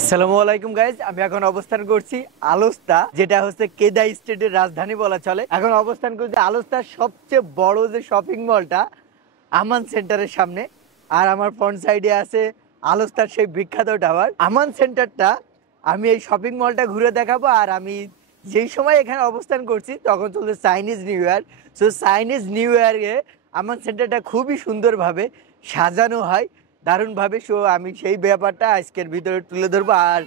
আসসালামু আলাইকুম গাইজ, আমি এখন অবস্থান করছি আলোস্তা, যেটা হচ্ছে কেদা স্টেটের রাজধানী বলা চলে। এখন অবস্থান করছি আলোস্তার সবচেয়ে বড় যে শপিং মলটা আমান সেন্টারের সামনে। আর আমার ফ্রন্ট সাইডে আছে আলোস্তার সেই বিখ্যাত টাওয়ার আমান সেন্টারটা। আমি এই শপিং মলটা ঘুরে দেখাবো। আর আমি যেই সময় এখানে অবস্থান করছি তখন চলছে Chinese new year. So Chinese new ইয়ারে আমান সেন্টারটা খুবই সুন্দরভাবে সাজানো হয়, দারুণভাবে। সো আমি সেই ব্যাপারটা আজকের ভিতরে তুলে ধরবো। আর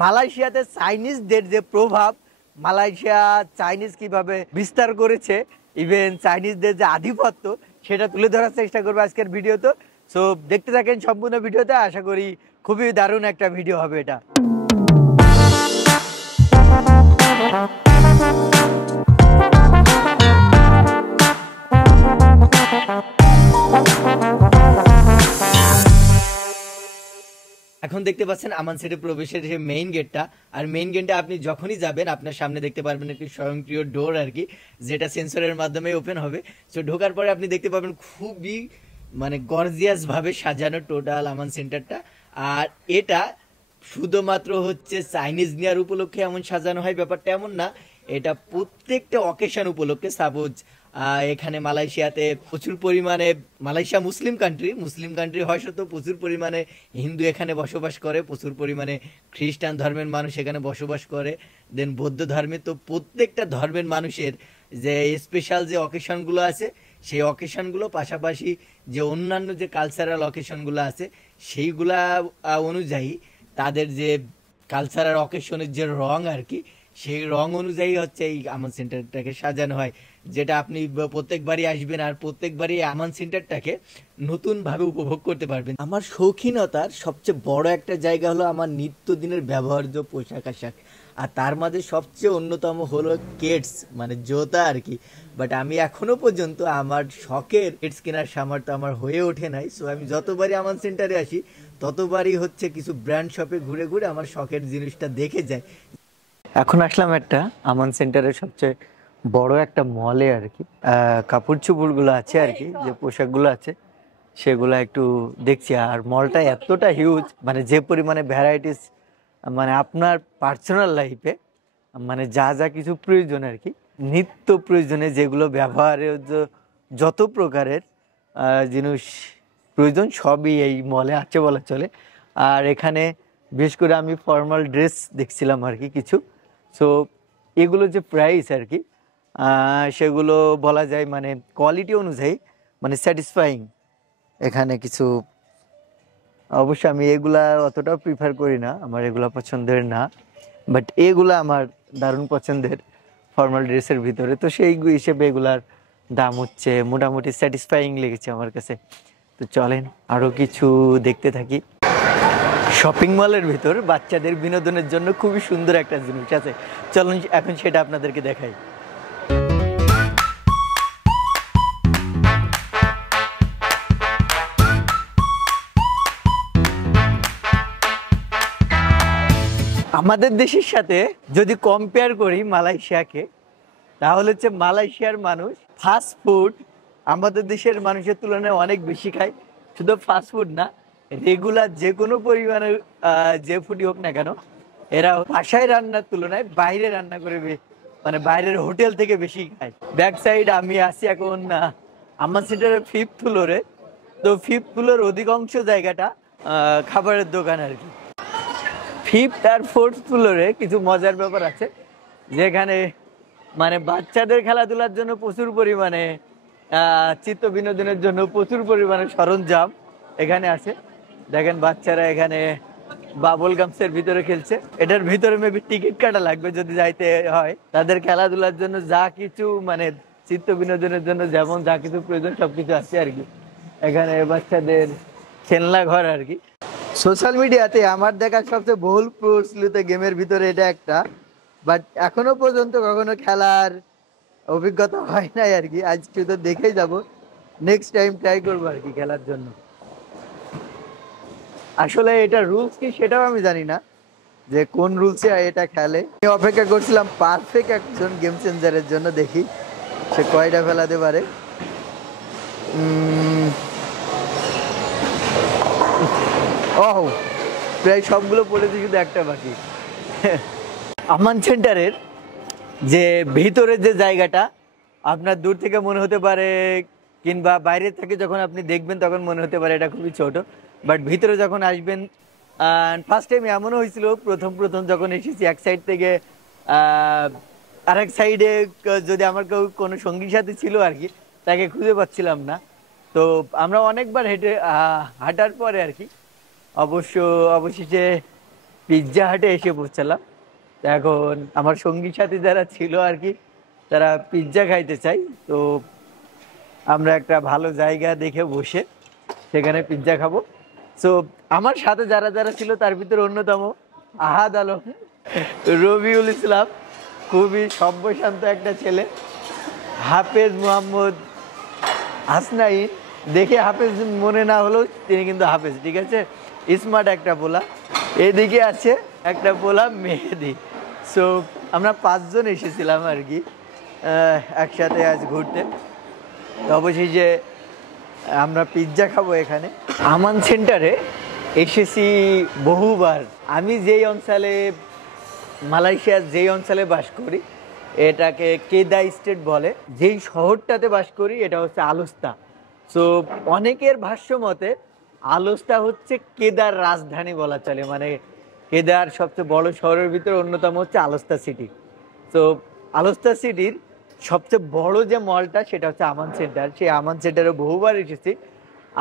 মালয়েশিয়াতে চাইনিজদের যে প্রভাব, মালয়েশিয়া চাইনিজ কিভাবে বিস্তার করেছে, ইভেন চাইনিজদের যে আধিপত্য, সেটা তুলে ধরার চেষ্টা করবো আজকের ভিডিওতে। সো দেখতে থাকেন সম্পূর্ণ ভিডিওতে, আশা করি খুবই দারুণ একটা ভিডিও হবে এটা। এখন দেখতে পাচ্ছেন আমান সিটি প্রবেশের যে মেইন গেটটা। আর মেইন গেটটা আপনি যখনই যাবেন আপনার সামনে দেখতে পারবেন একটি স্বয়ংক্রিয় ডোর আর কি, যেটা সেন্সরের মাধ্যমে ওপেন হবে। সো ঢোকার পরে আপনি দেখতে পাবেন খুবই গর্জিয়াস ভাবে সাজানো টোটাল আমান সেন্টারটা। আর এটা শুধুমাত্র হচ্ছে চাইনিজ নিয়ার উপলক্ষে এমন সাজানো হয় ব্যাপারটা এমন না, এটা প্রত্যেকটা অকেশন উপলক্ষে। সাপোজ এখানে মালয়েশিয়াতে প্রচুর পরিমাণে, মালয়েশিয়া মুসলিম কান্ট্রি হয় সত্ত্বেও প্রচুর পরিমাণে হিন্দু এখানে বসবাস করে, প্রচুর পরিমাণে খ্রিস্টান ধর্মের মানুষ এখানে বসবাস করে, দেন বৌদ্ধ ধর্মে। তো প্রত্যেকটা ধর্মের মানুষের যে স্পেশাল যে অকেশনগুলো আছে, সেই অকেশনগুলো পাশাপাশি যে অন্যান্য যে কালচারাল অকেশনগুলো আছে সেইগুলা অনুযায়ী তাদের যে কালচারাল অকেশনের যে রং আর কি, সেই রং অনুযায়ী হচ্ছে এই আমান সেন্টারটাকে সাজানো হয়, যেটা আপনি প্রত্যেকবারই আসবেন আর প্রত্যেকবারই আমান সেন্টারটাকে নতুনভাবে উপভোগ করতে পারবেন। আমার শৌখিনতার সবচেয়ে বড় একটা জায়গা হলো আমার নিত্যদিনের ব্যবহার্য পোশাক আশাক। আর তার মাঝে সবচেয়ে অন্যতম হলো কেটস, জুতা আর কি। বাট আমি এখনো পর্যন্ত আমার শখের কেটস কেনার সামর্থ্য আমার হয়ে ওঠে নাই। সো আমি যতবারই আমান সেন্টারে আসি ততবারই হচ্ছে কিছু ব্র্যান্ড শপে ঘুরে ঘুরে আমার শখের জিনিসটা দেখে যায়। এখন আসলাম একটা আমান সেন্টারের সবচেয়ে বড় একটা মলে আর কি। কাপড় চোপড়গুলো আছে আর কি, যে পোশাকগুলো আছে সেগুলো একটু দেখছি। আর মলটা এতটা হিউজ, যে পরিমাণে ভ্যারাইটিস, আপনার পার্সোনাল লাইফে যা যা কিছু প্রয়োজন আর কি, নিত্য প্রয়োজনে যেগুলো ব্যবহারের যত প্রকারের জিনিস প্রয়োজন সবই এই মলে আছে বলা চলে। আর এখানে বিশেষ করে আমি ফর্মাল ড্রেস দেখছিলাম আর কি কিছু। সো এগুলো যে প্রাইস আর কি, সেগুলো বলা যায় কোয়ালিটি অনুযায়ী স্যাটিসফাইং এখানে কিছু। অবশ্য আমি এগুলা অতটাও প্রিফার করি না, আমার এগুলা পছন্দের না, বাট এগুলা আমার দারুণ পছন্দের ফর্মাল ড্রেসের ভিতরে। তো সেই হিসেবে এগুলার দাম হচ্ছে মোটামুটি স্যাটিসফাইং লেগেছে আমার কাছে। তো চলেন আরও কিছু দেখতে থাকি। শপিং মলের ভিতর বাচ্চাদের বিনোদনের জন্য খুবই সুন্দর একটা জিনিস আছে, চলুন এখন সেটা আপনাদেরকে দেখাই। আমাদের দেশের সাথে যদি কম্পেয়ার করি মালয়েশিয়াকে, তাহলে হচ্ছে মালয়েশিয়ার মানুষ ফাস্ট ফুড আমাদের দেশের মানুষের তুলনায় অনেক বেশি খায়। শুধু ফাস্ট ফুড না, রেগুলার যে কোনো পরিমাণের যে ফুডই হোক না কেন, এরা বাসায় রান্নার তুলনায় বাইরে রান্না করে, বাইরের হোটেল থেকে বেশি খায়। ব্যাক সাইড আমি আসি এখন আমান সেন্টারের 5th ফ্লোরে। তো 5th ফ্লোর অধিকাংশ জায়গাটা খাবারের দোকান আর কি। 5th আর 4th ফ্লোরে কিছু মজার ব্যাপার আছে, যেখানে বাচ্চাদের খেলাধুলার জন্য প্রচুর পরিমাণে, চিত্ত বিনোদনের জন্য প্রচুর পরিমাণে সরঞ্জাম এখানে আছে। দেখেন বাচ্চারা এখানে বাবল গামসের ভিতরে খেলছে। এটার ভিতরে মেবি টিকিট কাটা লাগবে যদি যাইতে হয়। তাদের খেলাধুলার জন্য যা কিছু চিত্ত বিনোদনের জন্য যেমন যা কিছু প্রয়োজন সবকিছু আছে আর কি এখানে। বাচ্চাদের খেলনা ঘর আর কি। সোশ্যাল মিডিয়াতে আমার দেখা সবচেয়ে বহুল প্রচলিত গেমের ভিতরে এটা একটা, বাট এখনো পর্যন্ত কখনো খেলার অভিজ্ঞতা হয় নাই আর কি। আজকে তো দেখেই যাব, নেক্সট টাইম ট্রাই করবো আর কি খেলার জন্য। আসলে এটা রুলস কি সেটাও আমি জানি না, যে কোন রুলসে এটা খেলে। আমি অপেক্ষা করছিলাম পারফেক্ট একজন গেম চেঞ্জারের জন্য, দেখি সে কয়টা ফেলাতে পারে। ও প্রায় সবগুলো পড়েছে, শুধু একটা বাকি। আমান সেন্টারের যে ভিতরের যে জায়গাটা আপনার দূর থেকে মনে হতে পারে, কিংবা বাইরে থেকে যখন আপনি দেখবেন তখন মনে হতে পারে এটা খুবই ছোট, বাট ভিতরে যখন আসবেন, ফার্স্ট টাইম এমনও হয়েছিল প্রথম প্রথম যখন এসেছি এক সাইড থেকে আরেক সাইডে, যদি আমার কেউ কোনো সঙ্গী সাথী ছিল আর কি, তাকে খুঁজে পাচ্ছিলাম না। তো আমরা অনেকবার হেঁটে হাঁটার পরে আর কি অবশেষে পিৎজা হাটে এসে পৌঁছালাম। এখন আমার সঙ্গী সাথী যারা ছিল আর কি, তারা পিৎজা খাইতে চাই, তো আমরা একটা ভালো জায়গা দেখে বসে সেখানে পিৎজা খাবো। সো আমার সাথে যারা যারা ছিল তার ভিতরে অন্যতম আহাদ আলম, রবিউল ইসলাম, খুবই সভ্যশান্ত একটা ছেলে, হাফেজ মোহাম্মদ হাসনাইন, দেখে হাফেজ মনে না হলেও তিনি কিন্তু হাফেজ, ঠিক আছে, স্মার্ট একটা পোলা। এদিকে আছে একটা পোলা মেহেদি। সো আমরা 5 জন এসেছিলাম আর কি একসাথে আজ ঘুরতে। তো অবশেষে আমরা পিৎজা খাবো এখানে। আমান সেন্টারে এসেছি বহুবার। আমি যেই অঞ্চলে, মালয়েশিয়ার যেই অঞ্চলে বাস করি এটাকে কেদা স্টেট বলে, যেই শহরটাতে বাস করি এটা হচ্ছে আলোস্তা। সো অনেকের ভাষ্য মতে আলোস্তা হচ্ছে কেদার রাজধানী বলা চলে, মানে কেদার সবচেয়ে বড় শহরের ভিতরে অন্যতম হচ্ছে আলোস্তা সিটি। তো আলোস্তা সিটির সবচেয়ে বড় যে মলটা সেটা হচ্ছে আমান সেন্টার। সেই আমান সেন্টারে বহুবার এসেছি।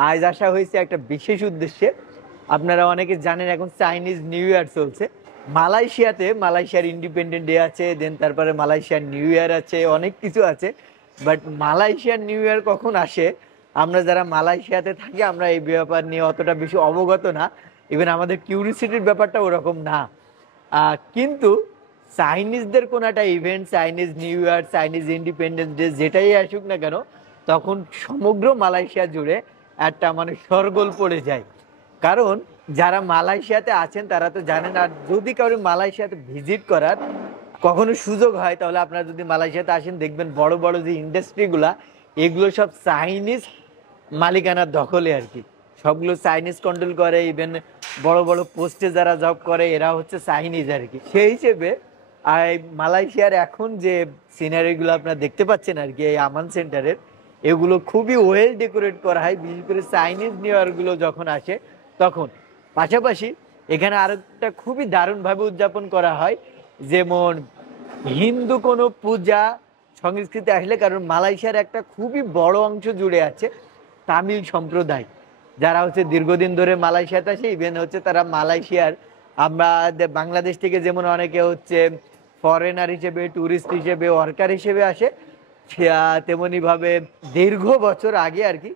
আজ আসা হয়েছে একটা বিশেষ উদ্দেশ্যে। আপনারা অনেকে জানেন এখন চাইনিজ নিউ ইয়ার চলছে মালয়েশিয়াতে। মালয়েশিয়ার ইন্ডিপেন্ডেন্ট ডে আছে, দেন তারপরে মালয়েশিয়ার নিউ ইয়ার আছে, অনেক কিছু আছে। বাট মালয়েশিয়ার নিউ ইয়ার কখন আসে, আমরা যারা মালয়েশিয়াতে থাকি আমরা এই ব্যাপার নিয়ে অতটা বেশি অবগত না। ইভেন আমাদের কিউরিসিটির ব্যাপারটা ওরকম না। কিন্তু চাইনিজদের কোনো একটা event, Chinese new year, Chinese independence day, যেটাই আসুক না কেন, তখন সমগ্র মালয়েশিয়া জুড়ে একটা মানে শোরগোল পড়ে যায়। কারণ যারা মালয়েশিয়াতে আছেন তারা তো জানেন, আর যদি কারো মালয়েশিয়াতে ভিজিট করার কখনো সুযোগ হয় তাহলে আপনারা যদি মালয়েশিয়াতে আসেন দেখবেন বড় বড় যে ইন্ডাস্ট্রিগুলা এগুলো সব চাইনিজ মালিকানার দখলে আর কি। সবগুলো চাইনিজ কন্ট্রোল করে। ইভেন বড় বড় পোস্টে যারা জব করে এরা হচ্ছে চাইনিজ আর কি। সেই হিসেবে মালয়েশিয়ার এখন যে সিনারিগুলো আপনারা দেখতে পাচ্ছেন আর কি এই আমান সেন্টারের, এগুলো খুবই ওয়েল ডেকোরেট করা হয়, বিশেষ করে চাইনিজ নিউ ইয়ারগুলো যখন আসে তখন। পাশাপাশি এখানে আরো একটা খুবই দারুণভাবে উদযাপন করা হয়, যেমন হিন্দু কোনো পূজা সংস্কৃতি আসলে, কারণ মালয়েশিয়ার একটা খুবই বড় অংশ জুড়ে আছে তামিল সম্প্রদায়, যারা হচ্ছে দীর্ঘদিন ধরে মালয়েশিয়াতে আসে। ইভেন হচ্ছে তারা মালয়েশিয়ার, আমরা বাংলাদেশ থেকে যেমন অনেকে হচ্ছে ফরেনার হিসেবে, ট্যুরিস্ট হিসেবে, ওয়ার্কার হিসেবে আসে, তেমনি ভাবে দীর্ঘ বছর আগে আর কি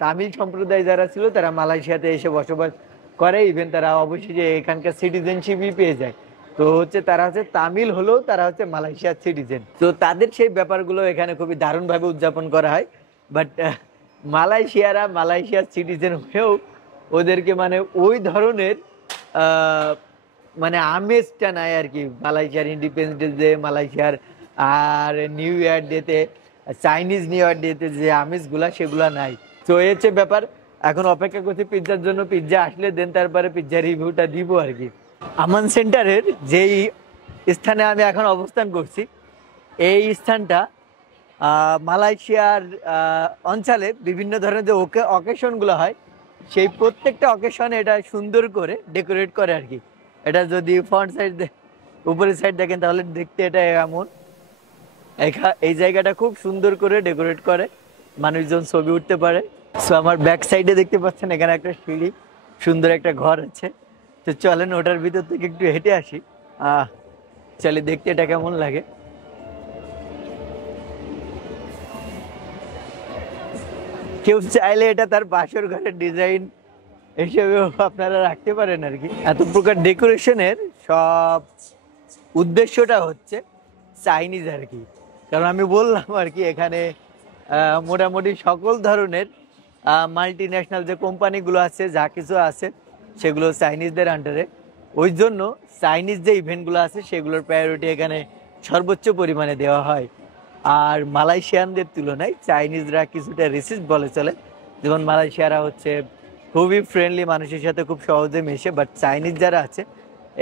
তামিল সম্প্রদায় যারা ছিল তারা মালয়েশিয়াতে এসে বসবাস করে। ইভেন তারা অবশ্যই এখানকার সিটিজেনশিপই পেয়ে যায়। তো হচ্ছে তারা হচ্ছে তামিল হলেও তারা হচ্ছে মালয়েশিয়ার সিটিজেন। তো তাদের সেই ব্যাপারগুলো এখানে খুবই দারুণভাবে উদযাপন করা হয়। বাট মালয়েশিয়ার সিটিজেন হয়েও ওদেরকে মানে ওই ধরনের মানে আমেজটা নাই আর কি। মালয়েশিয়ার ইন্ডিপেন্ডেন্স ডে, মালয়েশিয়ার আর নিউ ইয়ার ডেতে, চাইনিজ নিউ ইয়ার ডেতে যে আমেজগুলা সেগুলা নাই। তো এই হচ্ছে ব্যাপার। এখন অপেক্ষা করছি পিৎজার জন্য, পিৎজা আসলে দেন তারপরে পিৎজার রিভিউটা দিব আর কি। আমান সেন্টারের যেই স্থানে আমি এখন অবস্থান করছি এই স্থানটা মালয়েশিয়ার অঞ্চলে বিভিন্ন ধরনের যে অকেশনগুলো হয় সেই প্রত্যেকটা অকেশনে এটা সুন্দর করে ডেকোরেট করে আর কি। এটা যদি ফ্রন্ট সাইড উপরের সাইড দেখেন তাহলে দেখতে এটা এমন, এই জায়গাটা খুব সুন্দর করে ডেকোরেট করে, মানুষজন ছবি উঠতে পারে। সো আমার ব্যাক সাইডে দেখতে পাচ্ছেন এখানে একটা সিঁড়ি, সুন্দর একটা ঘর আছে। তো চলেন ওটার ভিতর থেকে একটু হেঁটে আসি, চলে দেখতে এটা কেমন লাগে। কেউ চাইলে এটা তার বাসর ঘরের ডিজাইন হিসেবেও আপনারা রাখতে পারেন আর কি। এত প্রকার ডেকোরেশনের সব উদ্দেশ্যটা হচ্ছে চাইনিজ আর কি। কারণ আমি বললাম আর কি এখানে মোটামুটি সকল ধরনের মাল্টি ন্যাশনাল যে কোম্পানিগুলো আছে, যা কিছু আছে সেগুলো চাইনিজদের আন্ডারে। ওই জন্য চাইনিজ যে ইভেন্টগুলো আছে সেগুলোর প্রায়োরিটি এখানে সর্বোচ্চ পরিমাণে দেওয়া হয়। আর মালয়েশিয়ানদের তুলনায় চাইনিজরা কিছুটা রিসিস্ট বলে চলে। যেমন মালয়েশিয়ারা হচ্ছে খুবই ফ্রেন্ডলি, মানুষের সাথে খুব সহজে মেশে। বাট চাইনিজ যারা আছে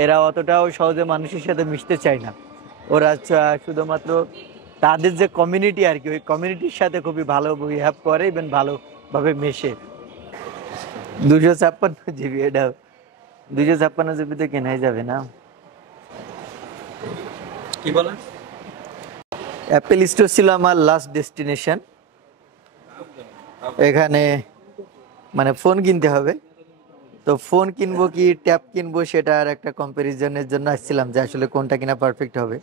এরা অতটাও সহজে মানুষের সাথে মিশতে চায় না। ওরা শুধুমাত্র তাদের যে কমিউনিটি আর কি, ওই কমিউনিটির সাথে খুবই ভালো বিহেভ করে, ইভেন ভালোভাবে মেশে। 256 জিবি, এটা 256 জিবিতে কেনাই যাবে না। কি বলেন? অ্যাপেল স্টোর ছিল আমার লাস্ট ডেস্টিনেশন। এখানে মানে ফোন কিনতে হবে, তো ফোন কিনবো কি ট্যাব কিনবো সেটার একটা কম্পারিজনের জন্য আসছিলাম যে আসলে কোনটা কিনা পারফেক্ট হবে।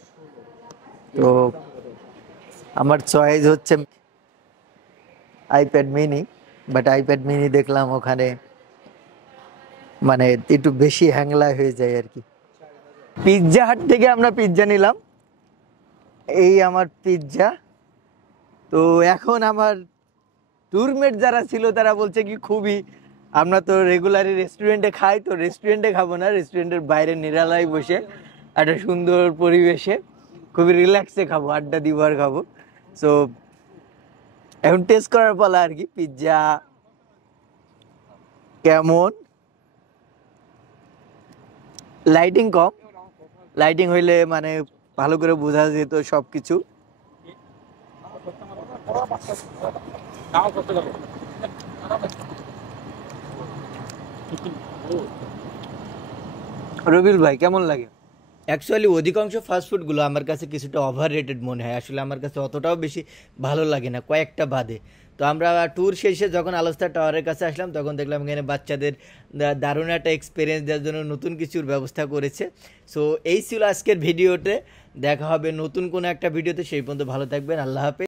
তো আমার চয়েস হচ্ছে iPad mini, but iPad mini দেখলাম ওখানে মানে একটু বেশি হ্যাংলা হয়ে যায় আর কি। পিৎজা হাট থেকে আমরা পিৎজা নিলাম, এই আমার পিৎজা। তো এখন আমার ট্যুরমেট যারা ছিল তারা বলছে কি খুবই, আমরা তো রেগুলারই রেস্টুরেন্টে খাই, তো রেস্টুরেন্টে খাবো না, রেস্টুরেন্টের বাইরে নিরালায় বসে একটা সুন্দর পরিবেশে খুবই রিল্যাক্সে খাবো, আড্ডা দিব আর খাবো। সো এখন টেস্ট করার পালা আর কি, পিৎজা কেমন। লাইটিং কম, লাইটিং হইলে মানে ভালো করে বোঝা যেত সবকিছু। রবিল ভাই কেমন লাগে? অ্যাকচুয়ালি অধিকাংশ ফাস্টফুডগুলো আমার কাছে কিছুটা ওভার রেটেড মনে হয়, আসলে আমার কাছে অতটাও বেশি ভালো লাগে না, কয়েকটা বাদে। তো আমরা ট্যুর শেষে যখন আলোস্তা টাওয়ারের কাছে আসলাম তখন দেখলাম এখানে বাচ্চাদের দারুণ একটা এক্সপিরিয়েন্স দেওয়ার জন্য নতুন কিছুর ব্যবস্থা করেছে। সো এই ছিল আজকের ভিডিওতে, দেখা হবে নতুন কোনো একটা ভিডিওতে, সেই পর্যন্ত ভালো থাকবেন, আল্লাহ হাফেজ।